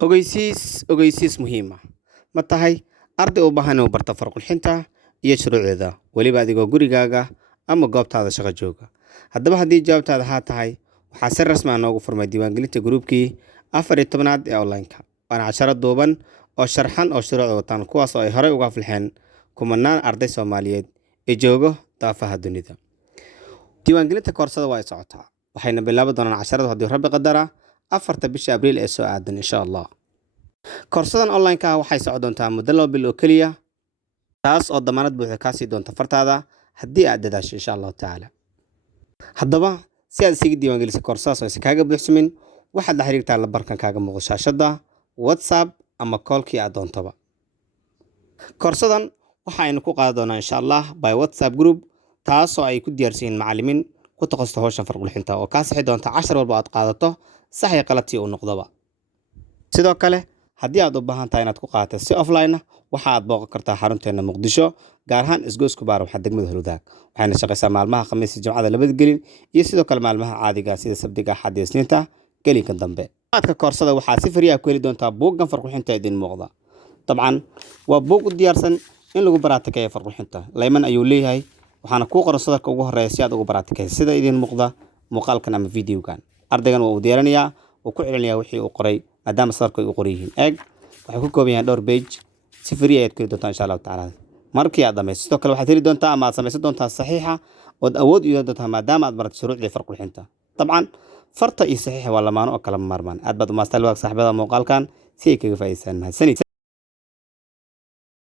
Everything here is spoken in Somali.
ogeysiis muhiim ah ma tahay arday u baahan inuu barto farqulxinta iyo shuruucdeeda weliba adigoo gurigaaga ama goobtaada shaqo jooga. Haddaba haddii jawaabtaada haa tahay, waxaa si rasmi ah noogu furmay diiwaangelinta gruubkii 14aad ee online-ka. Waana casharo duuban oo sharxan oo shuruucda wataan kuwaas oo ay horey uga aflixeen kumanaan arday Soomaaliyeed ee jooga daafaha dunida. Diiwaangelinta koorsada waa ay socotaa, waxayna bilaaban doonaan casharada haddii Rabbi qadara 4 bisha Abriil ee soo aadan insha Allah. Koorsadan online-ka waxay socon doontaa muddo 2 bil oo kaliya, taas oo damaanad buuxda ka sii doonta fartaada haddii aad dadaasho insha Allah taala. Haddaba si aad isaga diiwaangeliso koorsadaas oo si kaaga buuxsamin, waxaad la xiriirtaa lambarkan kaaga muuqda shaashada, WhatsApp ama call-kii aad doontaba. Koorsadan waxaynu ku qaadan doonaa insha Allah by WhatsApp group, taas oo ay ku diyaarsiin macallimiin ku takhasusta hawshan farqulxinta oo ka saxi doonta cashar walba aad qaadato sax iyo qaladtii uu noqdaba. Sidoo kale haddii aad u baahan tahay inaad ku qaadato si offline ah, waxa aad booqan kartaa xarunteena Muqdisho, gaar ahaan isgoysku baar waxa degmada Hurdaag. Waxayna shaqaysaa maalmaha Khamiis iyo Jimcada labada gelin iyo sidoo kale maalmaha caadiga sida Sabtiga, Axad iyo Isniinta gelinka dambe. Qaadka koorsada waxaa si fariya ku heli doontaa buuggan farqulxinta idin muuqda. Dabcan waa buug u diyaarsan in lagu baraatikeeyo farqulxinta. Layman ayuu leeyahay, waxaana ku qoran sadarka ugu horeeya si aad ugu baraatikeeyo sida idin muuqda muuqaalkan ama videogan. Ardaygan waa uu diyaarinayaa oo ku celinayaa wixii uu qoray maadaama sadarka ay u qoran yihiin. Waxay ku kooban yihiin dhowr page si fariya aad ku heli doontaa insha Allah taala. Markii aad dhamayso sidoo kale waxaad heli doontaa ama aad samaysan doontaa saxiixa oo awood u yeelan doontaa maadaama aad baratay shuruucda farqulxinta. Dabcan farta iyo saxiixa waa lamaano oo kala maarmaan. Aad baad u maastaa saaxiibada muuqaalkan si ay kaga faa'iideystaan mahadsanid.